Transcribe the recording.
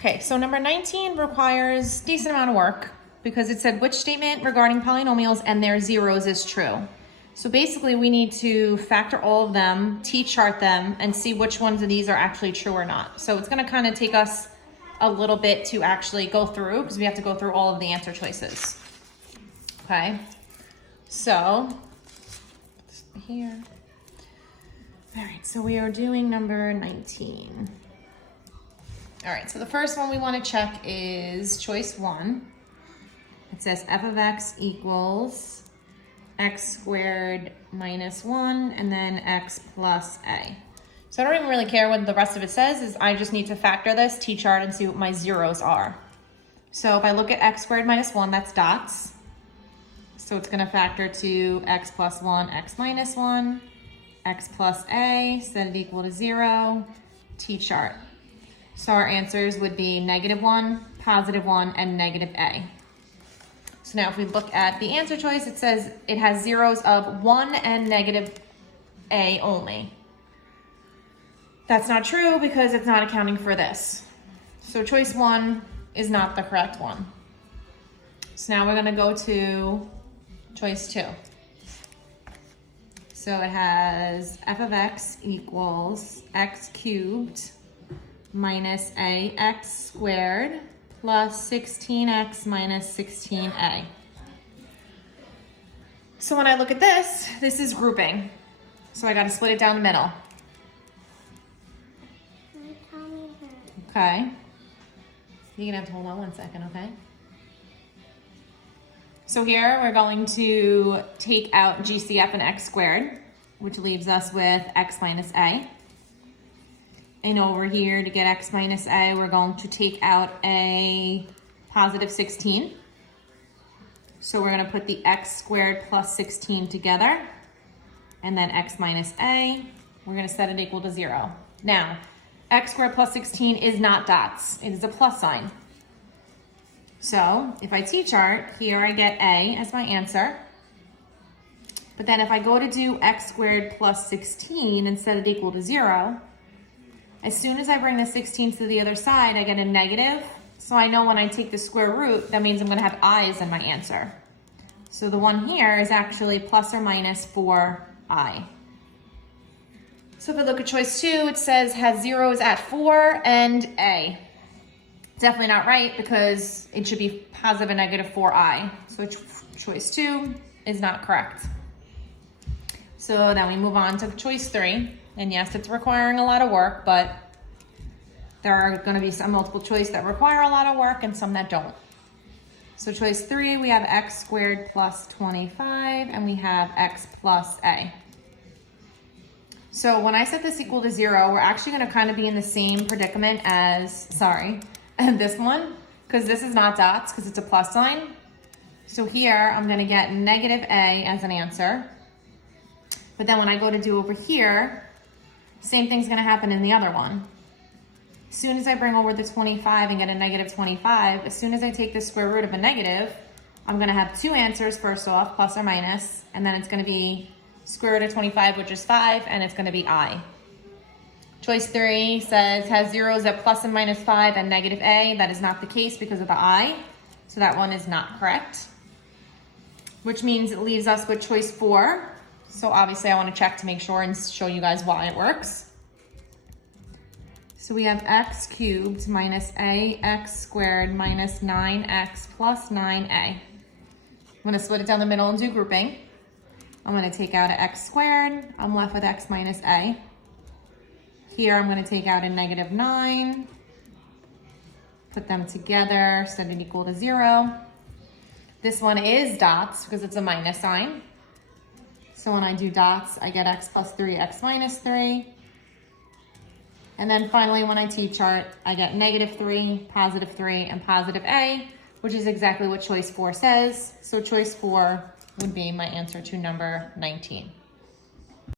Okay, so number 19 requires decent amount of work because it said which statement regarding polynomials and their zeros is true. So basically we need to factor all of them, t-chart them, and see which ones of these are actually true or not. So it's gonna kind of take us a little bit to actually go through because we have to go through all of the answer choices. Okay, so here. All right, so we are doing number 19. All right, so the first one we want to check is choice 1. It says f of x equals x squared minus 1 and then x plus a. So I don't even really care what the rest of it says, is I just need to factor this t-chart and see what my zeros are. So if I look at x squared minus 1, that's dots. So it's going to factor to x plus 1, x minus 1, x plus a, set it equal to 0, t-chart. So our answers would be -1, +1, and -a. So now if we look at the answer choice, it says it has zeros of 1 and -a only. That's not true because it's not accounting for this. So choice 1 is not the correct one. So now we're gonna go to choice 2. So it has f of x equals x cubed minus ax squared plus 16x minus 16a. So when I look at this is grouping. So I gotta split it down the middle. Okay. You're gonna have to hold on 1 second, okay? So here we're going to take out GCF and x squared, which leaves us with x minus a. And over here to get x minus a, we're going to take out a positive 16. So we're gonna put the x squared plus 16 together, and then x minus a, we're gonna set it equal to 0. Now, x squared plus 16 is not dots, it is a plus sign. So if I t-chart, here I get a as my answer. But then if I go to do x squared plus 16 and set it equal to 0, as soon as I bring the 16 to the other side, I get a negative. So I know when I take the square root, that means I'm gonna have i's in my answer. So the one here is actually plus or minus 4i. So if I look at choice 2, it says has zeros at 4 and a. Definitely not right because it should be positive and negative 4i. So choice 2 is not correct. So then we move on to choice 3. And yes, it's requiring a lot of work, but there are going to be some multiple choice that require a lot of work and some that don't. So choice 3, we have x squared plus 25, and we have x plus a. So when I set this equal to 0, we're actually going to kind of be in the same predicament as, this one, because this is not dots, because it's a plus sign. So here, I'm going to get negative a as an answer. But then when I go to do over here, same thing's gonna happen in the other one. As soon as I bring over the 25 and get a negative 25, as soon as I take the square root of a negative, I'm gonna have 2 answers first off, plus or minus, and then it's gonna be square root of 25, which is 5, and it's gonna be I. Choice 3 says has zeros at plus and minus 5 and negative a. That is not the case because of the I, so that one is not correct. Which means it leaves us with choice 4. So obviously I want to check to make sure and show you guys why it works. So we have x cubed minus ax squared minus 9x plus 9a. I'm going to split it down the middle and do grouping. I'm going to take out an x squared. I'm left with x minus a. Here I'm going to take out a negative 9. Put them together, set it equal to 0. This one is dots because it's a minus sign. So when I do dots, I get x plus 3, x minus 3. And then finally, when I t-chart, I get negative 3, positive 3, and positive a, which is exactly what choice 4 says. So choice 4 would be my answer to number 19.